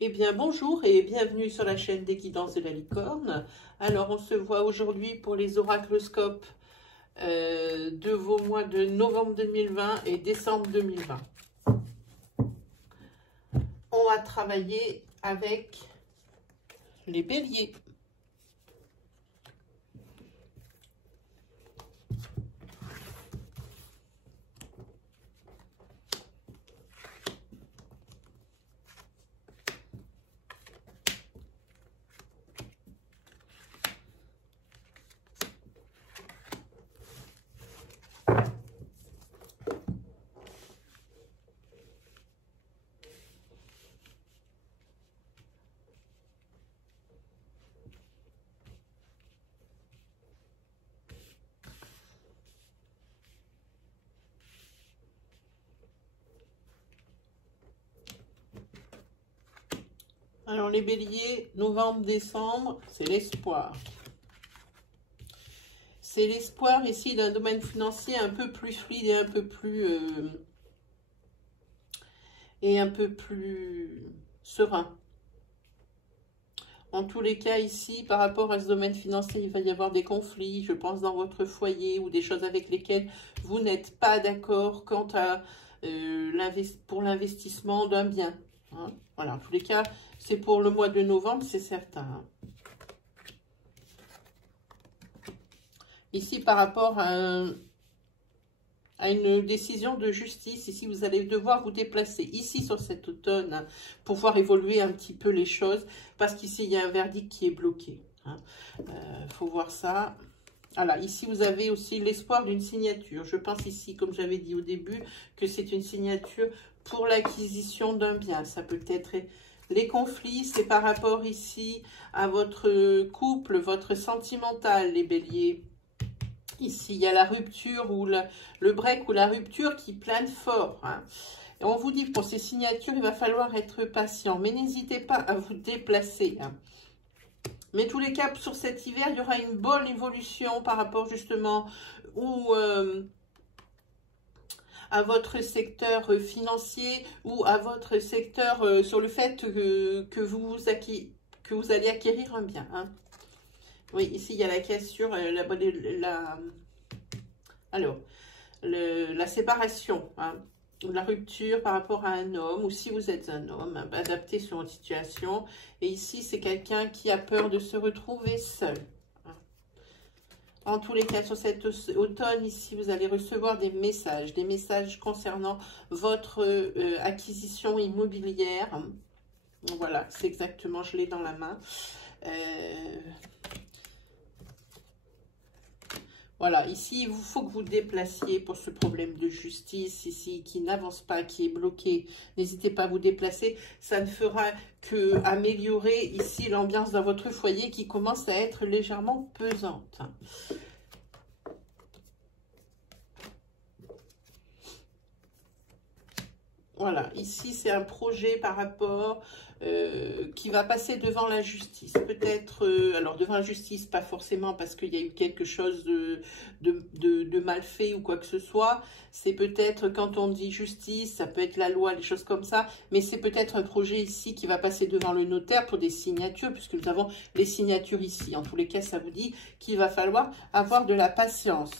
Eh bien, bonjour et bienvenue sur la chaîne des guidances de la licorne. Alors, on se voit aujourd'hui pour les oracloscopes de vos mois de novembre 2020 et décembre 2020. On va travailler avec les béliers. Alors, les béliers, novembre, décembre, c'est l'espoir. C'est l'espoir ici d'un domaine financier un peu plus fluide et un peu plus serein. En tous les cas, ici, par rapport à ce domaine financier, il va y avoir des conflits, je pense, dans votre foyer ou des choses avec lesquelles vous n'êtes pas d'accord quant à pour l'investissement d'un bien. Hein. Voilà, en tous les cas, c'est pour le mois de novembre, c'est certain. Hein. Ici, par rapport à une décision de justice, ici, vous allez devoir vous déplacer ici sur cet automne hein, pour voir évoluer un petit peu les choses, parce qu'ici, il y a un verdict qui est bloqué. Hein. Faut voir ça. Voilà, ici, vous avez aussi l'espoir d'une signature. Je pense ici, comme j'avais dit au début, que c'est une signature pour l'acquisition d'un bien. Ça peut être les conflits, c'est par rapport ici à votre couple, votre sentimental, les béliers. Ici, il y a la rupture ou le break ou la rupture qui plane fort. Hein. Et on vous dit que pour ces signatures, il va falloir être patient. Mais n'hésitez pas à vous déplacer. Hein. Mais tous les cas, sur cet hiver, il y aura une bonne évolution par rapport justement à votre secteur financier ou à votre secteur sur le fait que vous allez acquérir un bien. Hein. Oui, ici, il y a la cassure, la séparation, hein, la rupture par rapport à un homme, ou si vous êtes un homme, hein, adapté sur une situation. Et ici, c'est quelqu'un qui a peur de se retrouver seul. Hein. En tous les cas, sur cet automne, ici, vous allez recevoir des messages concernant votre acquisition immobilière. Voilà, c'est exactement, je l'ai dans la main. Voilà, ici, il faut que vous déplaciez pour ce problème de justice ici qui n'avance pas, qui est bloqué. N'hésitez pas à vous déplacer. Ça ne fera que améliorer ici l'ambiance dans votre foyer qui commence à être légèrement pesante. Voilà, ici c'est un projet par rapport qui va passer devant la justice. Peut-être, alors devant la justice, pas forcément parce qu'il y a eu quelque chose de mal fait ou quoi que ce soit. C'est peut-être quand on dit justice, ça peut être la loi, des choses comme ça. Mais c'est peut-être un projet ici qui va passer devant le notaire pour des signatures, puisque nous avons les signatures ici. En tous les cas, ça vous dit qu'il va falloir avoir de la patience.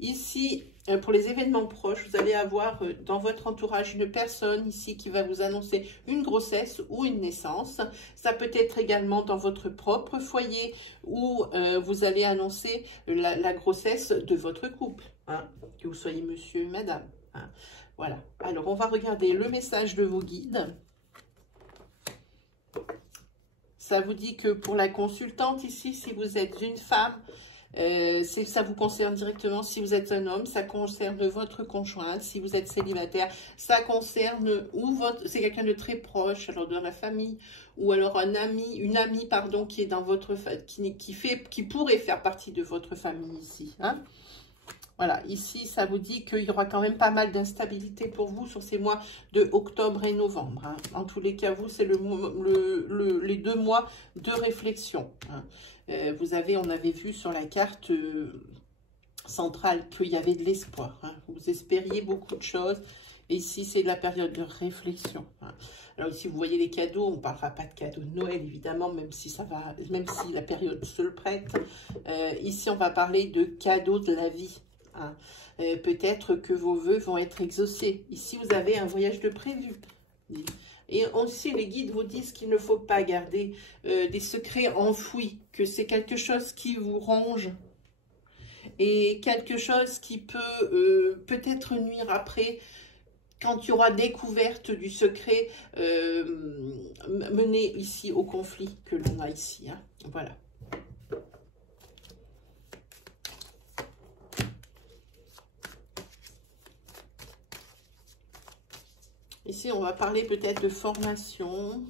Ici, pour les événements proches, vous allez avoir dans votre entourage une personne ici qui va vous annoncer une grossesse ou une naissance. Ça peut être également dans votre propre foyer où vous allez annoncer la grossesse de votre couple, hein, que vous soyez monsieur ou madame. Hein. Voilà. Alors, on va regarder le message de vos guides. Ça vous dit que pour la consultante ici, si vous êtes une femme, ça vous concerne directement. Si vous êtes un homme, ça concerne votre conjoint. Si vous êtes célibataire, ça concerne c'est quelqu'un de très proche, alors de la famille, ou alors une amie pardon, qui est dans votre qui pourrait faire partie de votre famille ici. Hein. Voilà, ici, ça vous dit qu'il y aura quand même pas mal d'instabilité pour vous sur ces mois de octobre et novembre. Hein. En tous les cas, vous, c'est les 2 mois de réflexion. Hein. On avait vu sur la carte centrale qu'il y avait de l'espoir. Hein. Vous espériez beaucoup de choses. Et ici, c'est de la période de réflexion. Alors ici, vous voyez les cadeaux. On ne parlera pas de cadeaux de Noël, évidemment, même si la période se le prête. Ici, on va parler de cadeaux de la vie. Peut-être que vos vœux vont être exaucés. Ici, vous avez un voyage de prévu. Et aussi, les guides vous disent qu'il ne faut pas garder des secrets enfouis, que c'est quelque chose qui vous ronge et quelque chose qui peut peut-être nuire après, quand il y aura découverte du secret mené ici au conflit que l'on a ici. Voilà. Ici, on va parler peut-être de formation.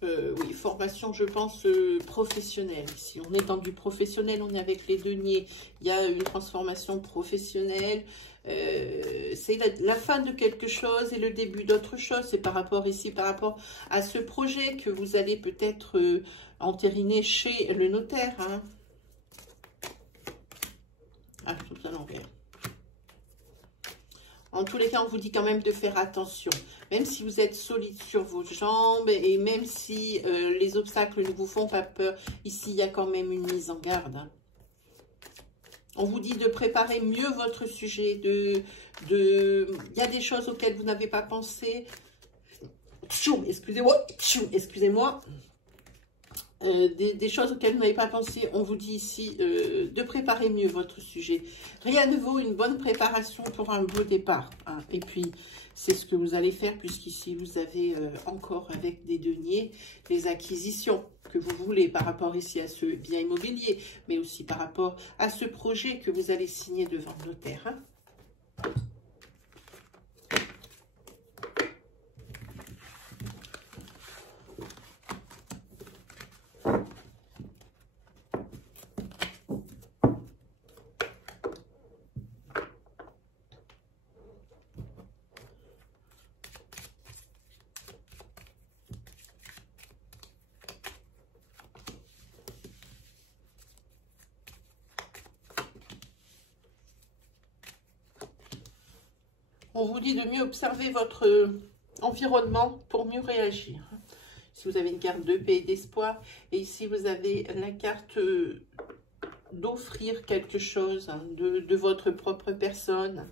Oui, formation, je pense, professionnelle. Ici, on est dans du professionnel, on est avec les deniers. Il y a une transformation professionnelle. C'est la fin de quelque chose et le début d'autre chose. C'est par rapport ici, par rapport à ce projet que vous allez peut-être entériner chez le notaire. Ah, tout à l'envers. En tous les cas, on vous dit quand même de faire attention. Même si vous êtes solide sur vos jambes et même si les obstacles ne vous font pas peur, ici, il y a quand même une mise en garde. On vous dit de préparer mieux votre sujet. Il y a des choses auxquelles vous n'avez pas pensé. Excusez-moi. Excusez-moi. Des choses auxquelles vous n'avez pas pensé, on vous dit ici de préparer mieux votre sujet. Rien ne vaut une bonne préparation pour un beau départ. Et puis, c'est ce que vous allez faire, puisqu'ici, vous avez encore avec des deniers, les acquisitions que vous voulez par rapport ici à ce bien immobilier, mais aussi par rapport à ce projet que vous allez signer devant le notaire. On vous dit de mieux observer votre environnement pour mieux réagir. Ici, vous avez une carte de paix et d'espoir. Et ici, vous avez la carte d'offrir quelque chose de votre propre personne.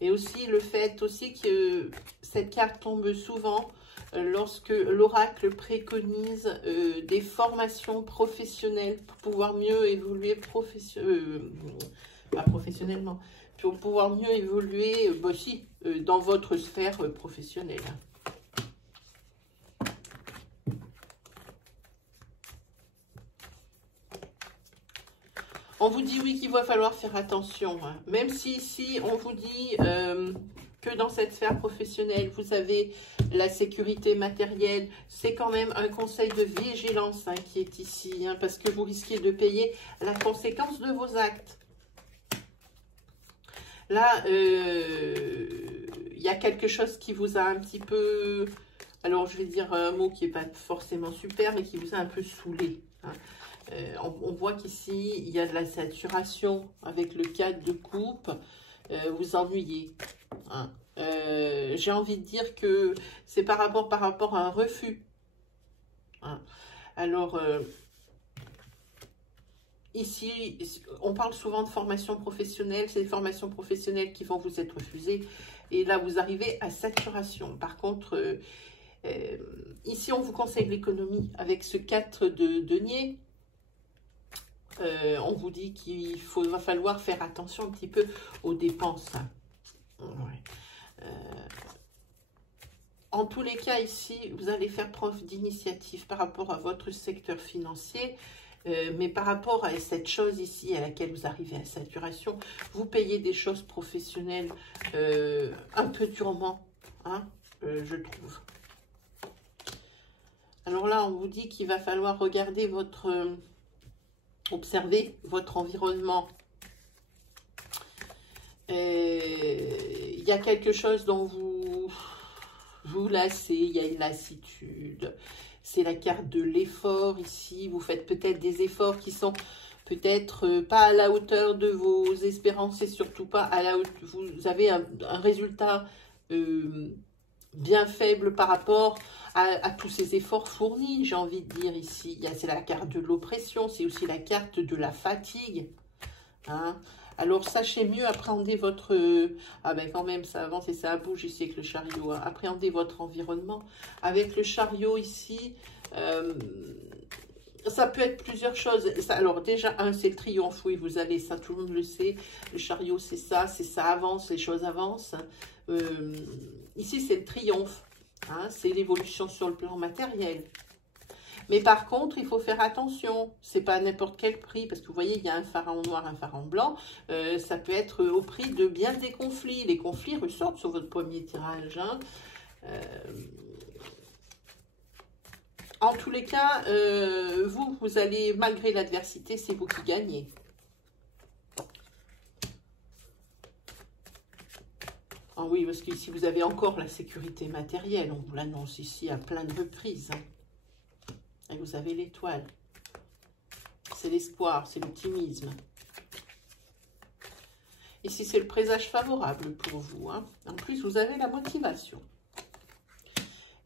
Et aussi le fait aussi que cette carte tombe souvent lorsque l'oracle préconise des formations professionnelles pour pouvoir mieux évoluer professionnellement. Pour pouvoir mieux évoluer aussi dans votre sphère professionnelle. On vous dit oui qu'il va falloir faire attention. Même si ici on vous dit que dans cette sphère professionnelle, vous avez la sécurité matérielle, c'est quand même un conseil de vigilance qui est ici, parce que vous risquez de payer la conséquence de vos actes. Là, il y a quelque chose qui vous a un petit peu... Alors, je vais dire un mot qui n'est pas forcément super, mais qui vous a un peu saoulé. On voit qu'ici, il y a de la saturation avec le 4 de coupe. Vous ennuyez. J'ai envie de dire que c'est par rapport à un refus. Alors... ici, on parle souvent de formation professionnelle. C'est des formations professionnelles qui vont vous être refusées. Et là, vous arrivez à saturation. Par contre, ici, on vous conseille l'économie. Avec ce 4 de denier, on vous dit qu'il va falloir faire attention un petit peu aux dépenses. En tous les cas, ici, vous allez faire preuve d'initiative par rapport à votre secteur financier. Mais par rapport à cette chose ici à laquelle vous arrivez à saturation, vous payez des choses professionnelles un peu durement, je trouve. Alors là, on vous dit qu'il va falloir regarder observer votre environnement. Il y a quelque chose dont vous lassez, il y a une lassitude. C'est la carte de l'effort ici. Vous faites peut-être des efforts qui sont peut-être pas à la hauteur de vos espérances et surtout pas à la hauteur. Vous avez un résultat bien faible par rapport à tous ces efforts fournis, j'ai envie de dire ici. C'est la carte de l'oppression, c'est aussi la carte de la fatigue. Hein. Alors, sachez mieux appréhender votre... ah ben quand même, ça avance et ça bouge ici avec le chariot. Hein. Appréhendez votre environnement. Avec le chariot ici, ça peut être plusieurs choses. Alors, déjà, c'est le triomphe. Oui, vous allez, ça, tout le monde le sait. Le chariot, c'est ça avance, les choses avancent. Ici, c'est le triomphe. Hein, c'est l'évolution sur le plan matériel. Mais par contre, il faut faire attention. C'est pas à n'importe quel prix. Parce que vous voyez, il y a un pharaon noir, un pharaon blanc. Ça peut être au prix de bien des conflits. Les conflits ressortent sur votre premier tirage. Hein. En tous les cas, vous allez, malgré l'adversité, c'est vous qui gagnez. Ah oui, parce qu'ici, vous avez encore la sécurité matérielle. On vous l'annonce ici à plein de reprises. Hein. Et vous avez l'étoile. C'est l'espoir, c'est l'optimisme. Ici, c'est le présage favorable pour vous. Hein. En plus, vous avez la motivation.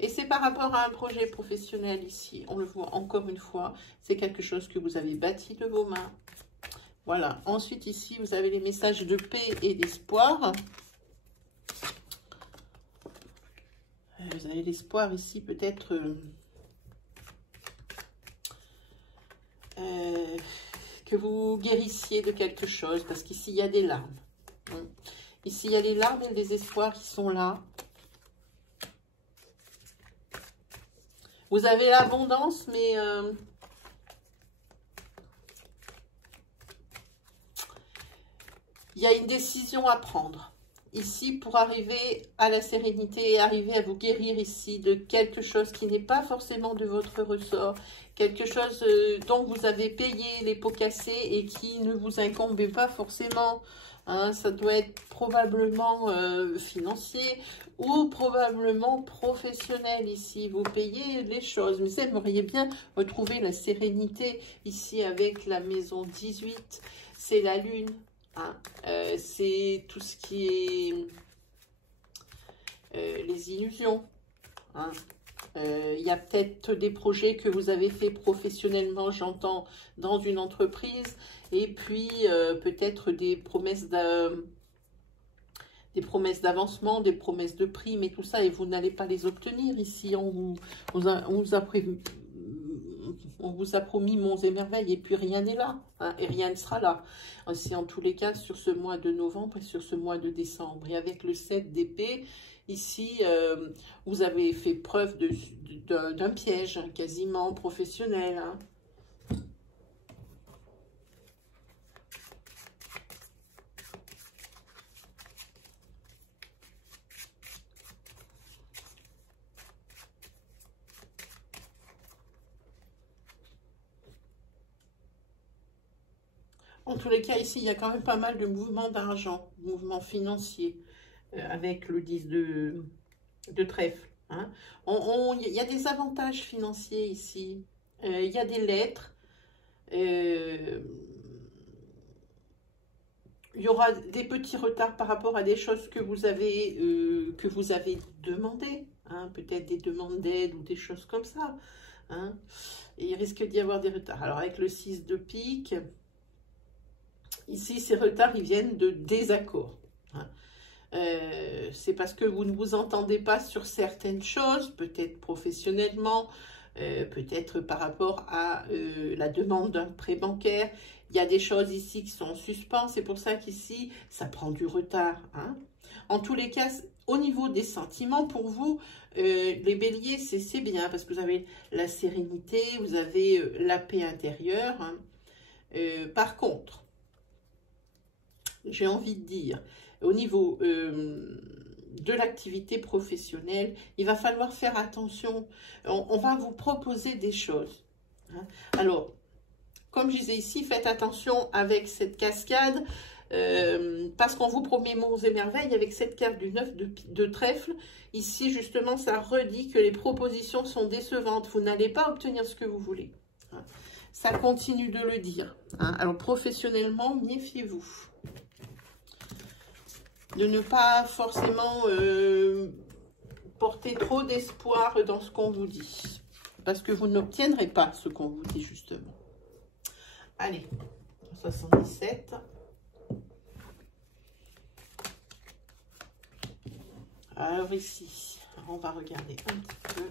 Et c'est par rapport à un projet professionnel ici. On le voit encore une fois. C'est quelque chose que vous avez bâti de vos mains. Voilà. Ensuite, ici, vous avez les messages de paix et d'espoir. Vous avez l'espoir ici, peut-être... que vous guérissiez de quelque chose, parce qu'ici, il y a des larmes. Ici, il y a les larmes et le désespoir qui sont là. Vous avez l'abondance, mais... il y a une décision à prendre. Ici, pour arriver à la sérénité et arriver à vous guérir ici de quelque chose qui n'est pas forcément de votre ressort, quelque chose dont vous avez payé les pots cassés et qui ne vous incombe pas forcément. Hein, ça doit être probablement financier ou probablement professionnel ici. Vous payez les choses, mais vous aimeriez bien retrouver la sérénité ici avec la maison 18. C'est la lune. Hein, c'est tout ce qui est les illusions. Hein. Il y a peut-être des projets que vous avez fait professionnellement, j'entends, dans une entreprise, et puis peut-être des promesses d'avancement, des promesses de primes et tout ça, et vous n'allez pas les obtenir ici. On vous a promis monts et merveilles, et puis rien n'est là, hein, et rien ne sera là. Ainsi, en tous les cas, sur ce mois de novembre et sur ce mois de décembre. Et avec le 7 d'épée, ici, vous avez fait preuve d'un piège, hein, quasiment professionnel. Hein. En tous les cas, ici, il y a quand même pas mal de mouvements d'argent, mouvements financiers, avec le 10 de trèfle. Hein. Il y a des avantages financiers ici. Il y a des lettres. Il y aura des petits retards par rapport à des choses que vous avez demandées. Hein. Peut-être des demandes d'aide ou des choses comme ça. Hein. Et il risque d'y avoir des retards. Alors, avec le 6 de pique... Ici, ces retards, ils viennent de désaccords. Hein. C'est parce que vous ne vous entendez pas sur certaines choses, peut-être professionnellement, peut-être par rapport à la demande d'un prêt bancaire. Il y a des choses ici qui sont en suspens, c'est pour ça qu'ici, ça prend du retard. Hein. En tous les cas, au niveau des sentiments, pour vous, les béliers, c'est bien, parce que vous avez la sérénité, vous avez la paix intérieure. Hein. Par contre, j'ai envie de dire, au niveau de l'activité professionnelle, il va falloir faire attention. On va vous proposer des choses. Hein. Alors, comme je disais ici, faites attention avec cette cascade, parce qu'on vous promet monts et merveilles avec cette carte du 9 de trèfle. Ici, justement, ça redit que les propositions sont décevantes. Vous n'allez pas obtenir ce que vous voulez. Hein. ça continue de le dire. Hein. Alors, professionnellement, méfiez-vous. De ne pas forcément porter trop d'espoir dans ce qu'on vous dit. Parce que vous n'obtiendrez pas ce qu'on vous dit, justement. Allez, 77. Alors ici, on va regarder un petit peu.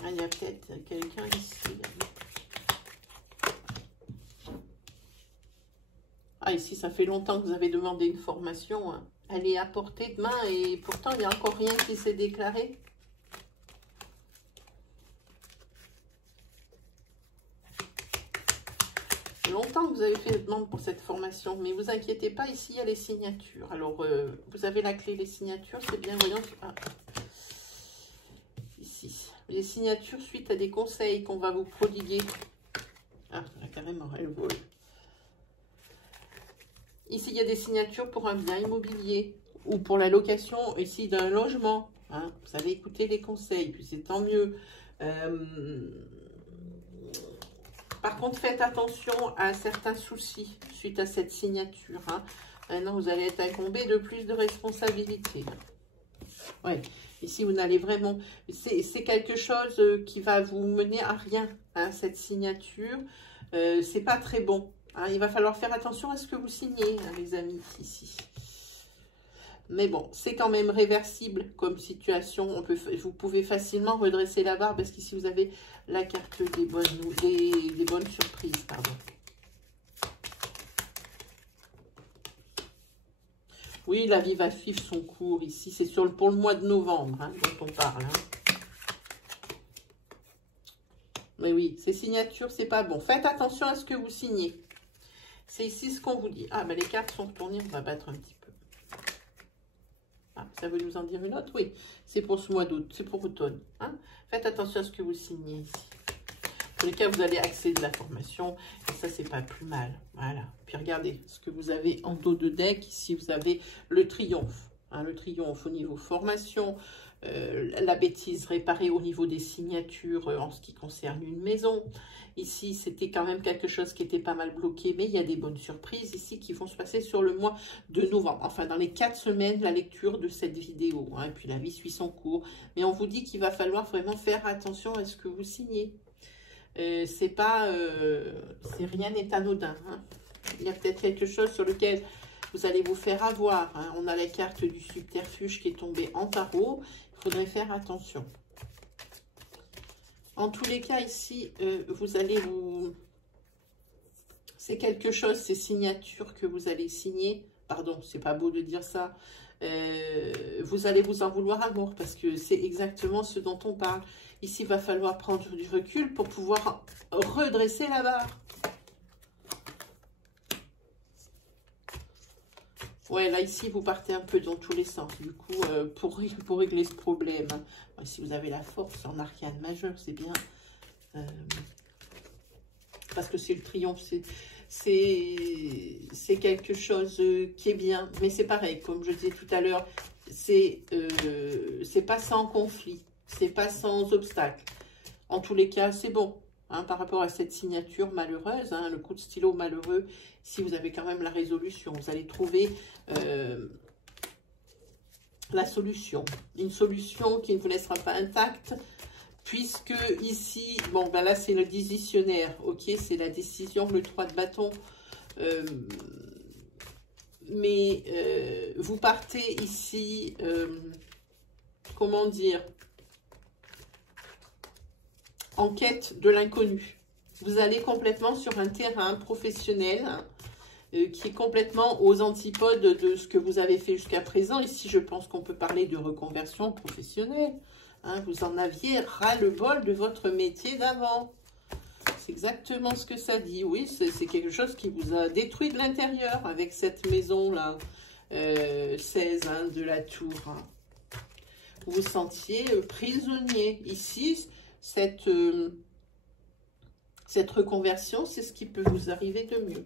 Ah, il y a peut-être quelqu'un ici. Ah, ici, ça fait longtemps que vous avez demandé une formation. Hein. Elle est à portée de main et pourtant, il n'y a encore rien qui s'est déclaré. Longtemps que vous avez fait demande pour cette formation, mais vous inquiétez pas, ici, il y a les signatures. Alors, vous avez la clé, les signatures, c'est bien, voyons. Ah. Ici, les signatures suite à des conseils qu'on va vous prodiguer. Ah, carrément, elle vole. Ici, il y a des signatures pour un bien immobilier ou pour la location ici d'un logement. Hein. Vous allez écouter les conseils, puis c'est tant mieux. Par contre, faites attention à certains soucis suite à cette signature. Hein. Maintenant, vous allez être incombé de plus de responsabilités. Ouais. Ici, vous n'allez vraiment... C'est quelque chose qui va vous mener à rien, hein, cette signature. C'est pas très bon. Hein. Il va falloir faire attention à ce que vous signez, hein, les amis, ici. Mais bon, c'est quand même réversible comme situation. Vous pouvez facilement redresser la barre parce qu'ici, vous avez la carte des bonnes surprises. Pardon. Oui, la vie va suivre son cours ici. C'est pour le mois de novembre hein, dont on parle. Hein. Mais oui, ces signatures, c'est pas bon. Faites attention à ce que vous signez. C'est ici ce qu'on vous dit. Ah, ben les cartes sont retournées. On va battre un petit peu. Ah, ça veut nous en dire une autre? Oui, c'est pour ce mois d'août. C'est pour automne. Hein. Faites attention à ce que vous signez ici. Dans tous les cas, vous allez accéder à la formation. Et ça, c'est pas plus mal. Voilà. Puis regardez ce que vous avez en dos de deck. Ici, vous avez le triomphe. Hein, le triomphe au niveau formation. La bêtise réparée au niveau des signatures en ce qui concerne une maison. Ici, c'était quand même quelque chose qui était pas mal bloqué. Mais il y a des bonnes surprises ici qui vont se passer sur le mois de novembre. Enfin, dans les 4 semaines, la lecture de cette vidéo. Hein, et puis, la vie suit son cours. Mais on vous dit qu'il va falloir vraiment faire attention à ce que vous signez. C'est rien n'est anodin. Hein. Il y a peut-être quelque chose sur lequel vous allez vous faire avoir. Hein. On a la carte du subterfuge qui est tombée en tarot. Il faudrait faire attention. En tous les cas, ici, vous allez vous... C'est quelque chose, ces signatures que vous allez signer. Pardon, c'est pas beau de dire ça. Vous allez vous en vouloir à mort parce que c'est exactement ce dont on parle. Ici, il va falloir prendre du recul pour pouvoir redresser la barre. Ouais, là, ici, vous partez un peu dans tous les sens. Du coup, pour régler ce problème, hein. Si vous avez la force en arcane majeure, c'est bien. Parce que c'est le triomphe, c'est quelque chose qui est bien. Mais c'est pareil, comme je disais tout à l'heure, c'est pas sans conflit. C'est pas sans obstacle. En tous les cas, c'est bon. Hein, par rapport à cette signature malheureuse, hein, le coup de stylo malheureux, si vous avez quand même la résolution, vous allez trouver la solution. Une solution qui ne vous laissera pas intacte, puisque ici, bon, ben là, c'est le décisionnaire, ok, c'est la décision, le 3 de bâton. Mais vous partez ici, comment dire, en quête de l'inconnu. Vous allez complètement sur un terrain professionnel qui est complètement aux antipodes de ce que vous avez fait jusqu'à présent. Ici, je pense qu'on peut parler de reconversion professionnelle. Hein, vous en aviez ras-le-bol de votre métier d'avant. C'est exactement ce que ça dit. Oui, c'est quelque chose qui vous a détruit de l'intérieur avec cette maison-là, 16 hein, de la tour. Hein. Vous vous sentiez prisonnier. Ici, cette Cette reconversion, c'est ce qui peut vous arriver de mieux.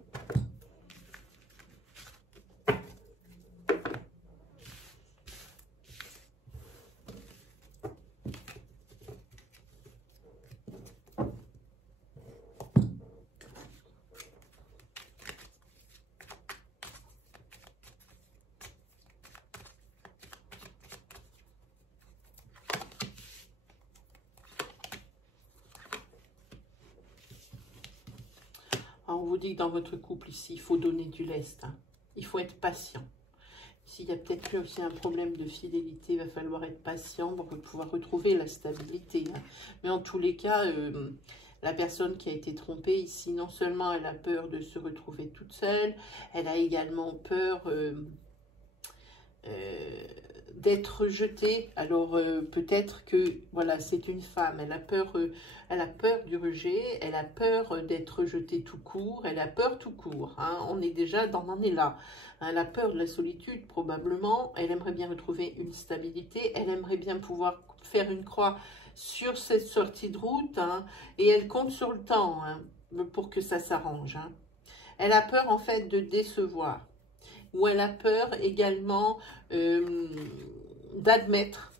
On vous dit que dans votre couple ici, il faut donner du lest. Hein. Il faut être patient. S'il y a peut-être aussi un problème de fidélité, il va falloir être patient pour pouvoir retrouver la stabilité. Hein. Mais en tous les cas, la personne qui a été trompée ici, non seulement elle a peur de se retrouver toute seule, elle a également peur d'être rejetée. Alors peut-être que voilà, c'est une femme, elle a peur du rejet, elle a peur d'être rejetée tout court, elle a peur tout court. Hein, on est déjà on en est là. Hein, elle a peur de la solitude probablement. Elle aimerait bien retrouver une stabilité. Elle aimerait bien pouvoir faire une croix sur cette sortie de route. Hein, et elle compte sur le temps hein, pour que ça s'arrange. Hein. Elle a peur en fait de décevoir. Ou elle a peur également d'admettre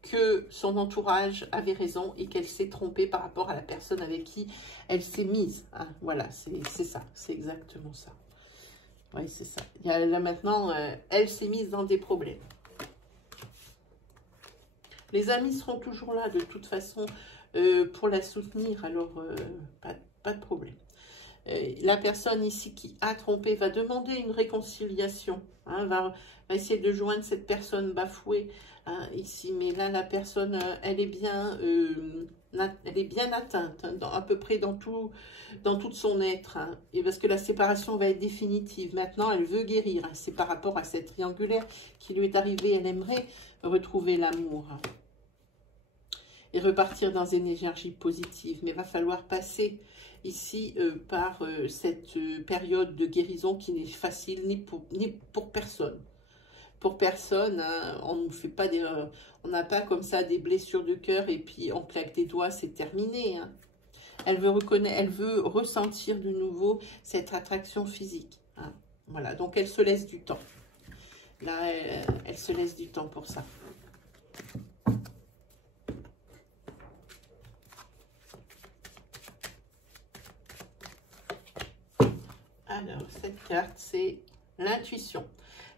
que son entourage avait raison et qu'elle s'est trompée par rapport à la personne avec qui elle s'est mise. Hein. Voilà, c'est ça, c'est exactement ça. Oui, c'est ça. Là maintenant, elle s'est mise dans des problèmes. Les amis seront toujours là de toute façon pour la soutenir, alors pas de problème. La personne ici qui a trompé va demander une réconciliation, hein, va essayer de joindre cette personne bafouée hein, ici, mais là la personne elle est bien atteinte hein, à peu près dans toute son être hein, et parce que la séparation va être définitive. Maintenant elle veut guérir, hein, c'est par rapport à cette triangulaire qui lui est arrivée, elle aimerait retrouver l'amour hein, et repartir dans une énergie positive, mais il va falloir passer ici par cette période de guérison qui n'est facile ni pour personne. Pour personne, hein, on ne fait pas on n'a pas comme ça des blessures de cœur et puis on claque des doigts, c'est terminé. Hein. Elle veut ressentir de nouveau cette attraction physique. Hein. Voilà, donc elle se laisse du temps. Là, elle se laisse du temps pour ça. Alors, cette carte, c'est l'intuition.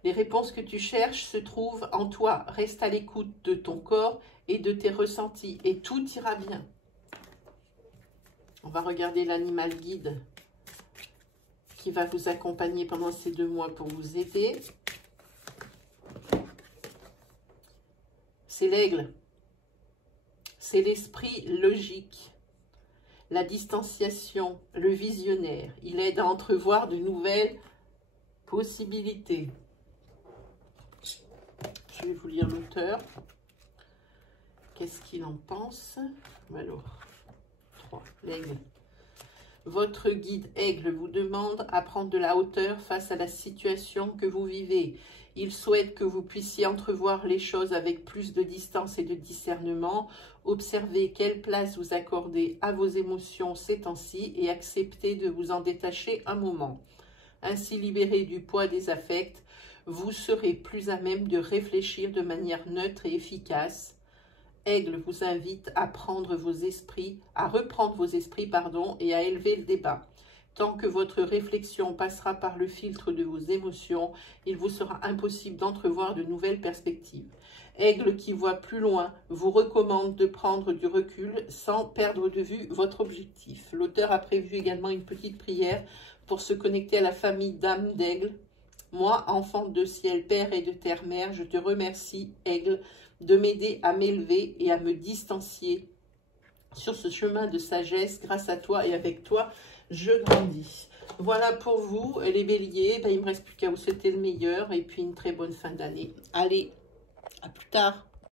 Les réponses que tu cherches se trouvent en toi. Reste à l'écoute de ton corps et de tes ressentis et tout ira bien. On va regarder l'animal guide qui va vous accompagner pendant ces 2 mois pour vous aider. C'est l'aigle. C'est l'esprit logique. La distanciation, le visionnaire. Il aide à entrevoir de nouvelles possibilités. Je vais vous lire l'auteur. Qu'est-ce qu'il en pense? Alors, 3, l'aigle. Votre guide aigle vous demande à prendre de la hauteur face à la situation que vous vivez. Il souhaite que vous puissiez entrevoir les choses avec plus de distance et de discernement. Observez quelle place vous accordez à vos émotions ces temps-ci et acceptez de vous en détacher un moment. Ainsi libéré du poids des affects, vous serez plus à même de réfléchir de manière neutre et efficace. Aigle vous invite à reprendre vos esprits, et à élever le débat. Tant que votre réflexion passera par le filtre de vos émotions, il vous sera impossible d'entrevoir de nouvelles perspectives. Aigle qui voit plus loin vous recommande de prendre du recul sans perdre de vue votre objectif. L'auteur a prévu également une petite prière pour se connecter à la famille d'âme d'aigle. Moi, enfant de ciel, père et de terre mère, je te remercie, aigle, de m'aider à m'élever et à me distancier sur ce chemin de sagesse. Grâce à toi et avec toi, je grandis. Voilà pour vous, les béliers. Ben, il ne me reste plus qu'à vous souhaiter le meilleur et puis une très bonne fin d'année. Allez, à plus tard.